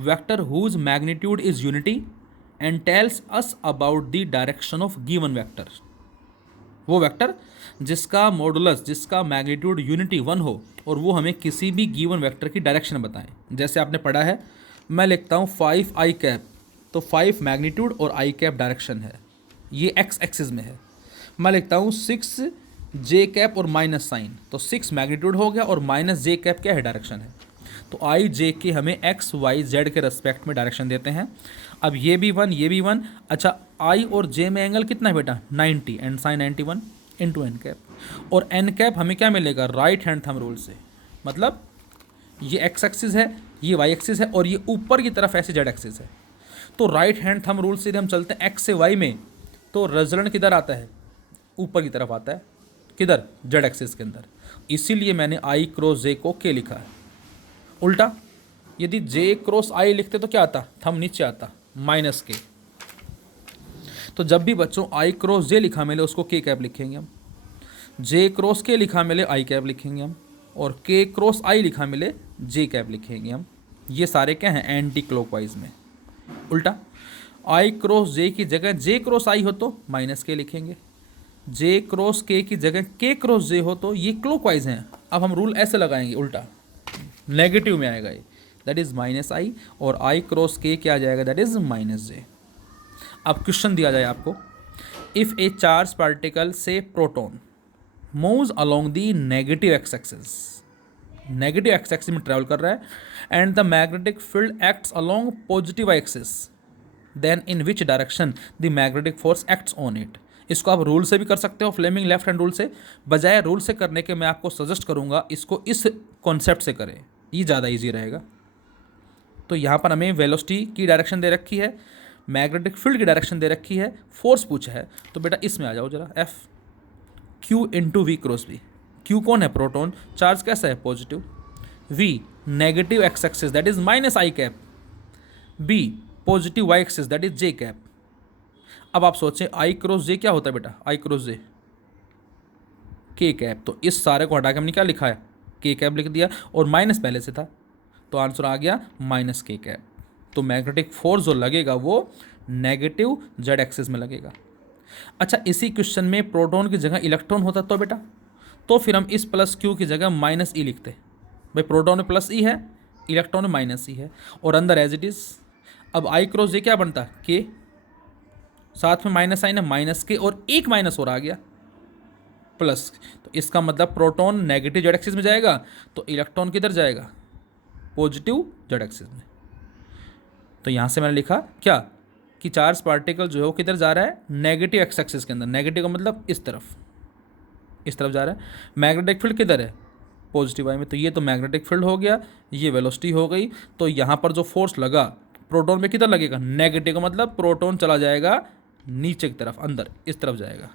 vector whose magnitude is unity and tells us about the direction of given vector. वो वेक्टर जिसका मॉडुलस, जिसका मैग्नीट्यूड यूनिटी 1 हो और वो हमें किसी भी गिवन वेक्टर की डायरेक्शन बताएं। जैसे आपने पढ़ा है, मैं लिखता हूँ 5i कैप, तो 5 मैग्नीट्यूड और i कैप डायरेक्शन है, ये एक्स एक्सिस में है। मैं लिखता हूँ 6j कैप और माइनस साइन, तो 6 मैग्नीट्यूड हो गया और माइनस j कैप क्या है डायरेक्शन है। तो i j के हमें x y z के रेस्पेक्ट में डायरेक्शन देते हैं। अब ये भी 1 ये भी 1, अच्छा i और j में एंगल कितना है बेटा 90 and sine 91 into n cap, और एन कैप हमें क्या मिलेगा राइट हैंड थंब रूल से, मतलब ये एक्स एक्सिस है, ये वाई एक्सिस है और ये ऊपर की तरफ ऐसे जेड एक्सिस है। तो राइट हैंड थंब रूल से यदि हम चलते हैं एक्स से वाई में, तो रिजल्ट किधर आता है ऊपर की तरफ आता है, किधर जेड एक्सिस के अंदर। इसीलिए मैंने आई क्रॉस जे को के लिखा है। उल्टा यदि जे क्रॉस आई लिखते तो क्या आता, थंब नीचे आता माइनस के। तो जब भी बच्चों आई क्रॉस जे लिखा मिले उसको के कैप लिखेंगे हम, जे क्रॉस के लिखा मिले आई कैप लिखेंगे हम, और के क्रॉस आई लिखा मिले जे कैप लिखेंगे हम। ये सारे क्या हैं एंटी क्लॉकवाइज में। उल्टा आई क्रॉस जे की जगह जे क्रॉस आई हो तो माइनस के लिखेंगे, जे क्रॉस के की जगह के क्रॉस जे हो तो ये क्लॉकवाइज हैं। अब हम रूल ऐसे लगाएंगे उल्टा, नेगेटिव में आएगा ये, दैट इज माइनस आई, और आई क्रॉस के क्या आ जाएगा दैट इज माइनस जे। अब क्वेश्चन दिया जाए आपको, if a charge particle say proton moves along the negative X axis, negative X axis में ट्रैवल कर रहा है, and the magnetic field acts along positive axis, then in which direction the magnetic force acts on it. इसको आप रूल से भी कर सकते हो, फ्लेमिंग लेफ्ट हैंड रूल से। बजाय रूल से करने के मैं आपको सजेस्ट करूंगा इसको इस कॉन्सेप्ट से करें, ये ज़्यादा ईजी रहेगा। तो यहाँ पर हमें वेलोसिटी की डायरेक्शन दे रखी है, मैग्नेटिक फील्ड की डायरेक्शन दे रखी है, फोर्स पूछा है, तो बेटा इसमें आ जाओ जरा। F Q into V cross V. Q कौन है? प्रोटॉन। चार्ज कैसा है? Positive. V negative X axis that is minus I cap, B positive Y axis that is J cap. अब आप सोचें आई क्रॉस जे क्या होता है बेटा? आई क्रॉस जे के कैप। तो इस सारे को हटा के हमने क्या लिखा है? के कैप लिख दिया, और माइनस पहले से था, तो आंसर आ गया माइनस के कैप। तो मैग्नेटिक फोर्स जो लगेगा वो नेगेटिव जेड एक्सिस में लगेगा। अच्छा, इसी क्वेश्चन में प्रोटॉन की जगह इलेक्ट्रॉन होता तो बेटा, तो फिर हम इस प्लस क्यू की जगह माइनस ई लिखते। भाई प्रोटॉन में प्लस ई है, इलेक्ट्रॉन में माइनस ई है, और अंदर एज इट इज। अब आई क्रॉस जे क्या बनता? के, साथ में माइनस आई ना, माइनस के, और एक माइनस और आ गया प्लस। तो इसका मतलब प्रोटॉन नेगेटिव जेड एक्सिस में जाएगा, तो इलेक्ट्रॉन किधर जाएगा? पॉजिटिव जेड एक्सिस में। तो यहाँ से मैंने लिखा क्या कि चार्ज पार्टिकल जो है वो किधर जा रहा है? नेगेटिव एक्स एक्सिस के अंदर। नेगेटिव का मतलब इस तरफ, इस तरफ जा रहा है। मैग्नेटिक फील्ड किधर है? पॉजिटिव आई में। तो ये तो मैग्नेटिक फील्ड हो गया, ये वेलोसिटी हो गई। तो यहाँ पर जो फोर्स लगा प्रोटॉन में किधर लगेगा? नेगेटिव का मतलब प्रोटॉन चला जाएगा नीचे की तरफ, अंदर इस तरफ जाएगा।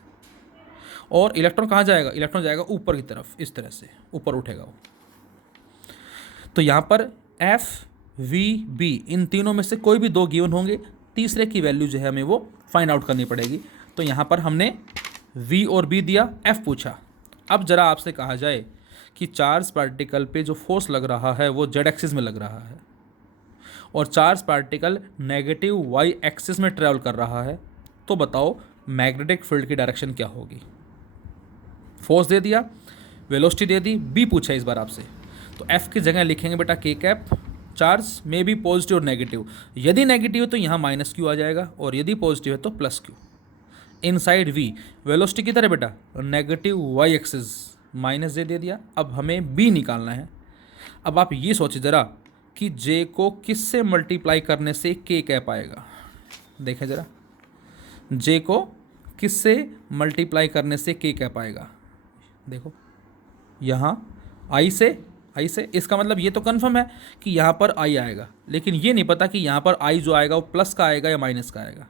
और इलेक्ट्रॉन कहाँ जाएगा? इलेक्ट्रॉन जाएगा ऊपर की तरफ, इस तरह से ऊपर उठेगा वो। तो यहाँ पर एफ वी बी इन तीनों में से कोई भी दो गिवन होंगे, तीसरे की वैल्यू जो है हमें वो फाइंड आउट करनी पड़ेगी। तो यहाँ पर हमने वी और बी दिया, एफ पूछा। अब जरा आपसे कहा जाए कि चार्ज पार्टिकल पे जो फोर्स लग रहा है वो जेड एक्सिस में लग रहा है, और charge particle negative Y axis में ट्रैवल कर रहा है, तो बताओ मैग्नेटिक फील्ड की डायरेक्शन क्या होगी? फोर्स दे दिया, वेलोसिटी दे दी, बी पूछा इस बार आपसे। तो एफ की जगह लिखेंगे बेटा के कैप, चार्ज में भी पॉजिटिव और नेगेटिव। यदि नेगेटिव है तो यहाँ माइनस क्यू आ जाएगा, और यदि पॉजिटिव है तो plus Q. Inside V velocity किधर है बेटा? Negative Y axis, minus J दे दिया। अब हमें बी निकालना है। अब आप ये सोचिए ज़रा कि जे को किससे मल्टीप्लाई करने से के कैप आएगा? देखें ज़रा, जे को किससे मल्टीप्लाई करने से के कैप आएगा? देखो यहाँ आई से, आई से। इसका मतलब ये तो कन्फर्म है कि यहाँ पर आई आएगा, लेकिन ये नहीं पता कि यहाँ पर आई जो आएगा वो प्लस का आएगा या माइनस का आएगा।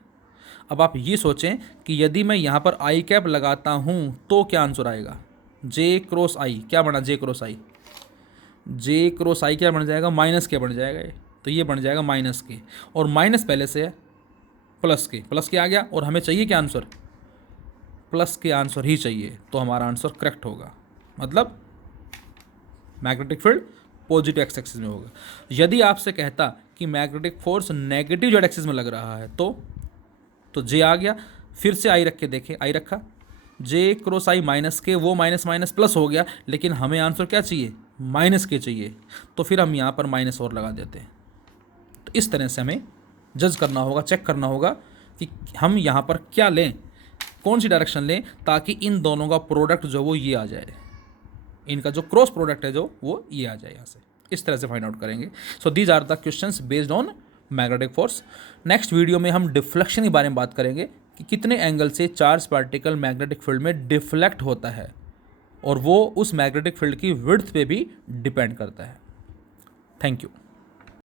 अब आप ये सोचें कि यदि मैं यहाँ पर आई कैप लगाता हूँ तो क्या आंसर आएगा? जे क्रॉस आई क्या बना? जे क्रॉस आई, जे क्रॉस आई क्या बन जाएगा? माइनस के बन जाएगा ये। तो ये बन जाएगा माइनस के, और माइनस पहले से है, प्लस के, प्लस के आ गया, और हमें चाहिए क्या आंसर? प्लस के आंसर ही चाहिए। तो हमारा आंसर करेक्ट होगा, मतलब magnetic field positive x axis में होगा। यदि आपसे कहता कि magnetic force negative Z axis में लग रहा है तो जे आ गया, फिर से आई रख के देखें, आई रखा, जे क्रॉस आई माइनस के, वो माइनस माइनस प्लस हो गया, लेकिन हमें आंसर क्या चाहिए? माइनस के चाहिए। तो फिर हम यहाँ पर माइनस और लगा देते हैं। तो इस तरह से हमें जज करना होगा, चेक करना होगा कि हम यहाँ पर क्या लें, कौन सी डायरेक्शन लें, ताकि इन दोनों का प्रोडक्ट जो वो ये आ जाए, इनका जो क्रॉस प्रोडक्ट है जो वो ये आ जाए यहाँ से। इस तरह से फाइंड आउट करेंगे। So these are the questions based on magnetic force. Next video में हम डिफ्लेक्शन के बारे में बात करेंगे कि कितने एंगल से चार्ज पार्टिकल मैग्नेटिक फील्ड में डिफ्लेक्ट होता है, और वो उस मैग्नेटिक फील्ड की विड्थ पे भी डिपेंड करता है। Thank you.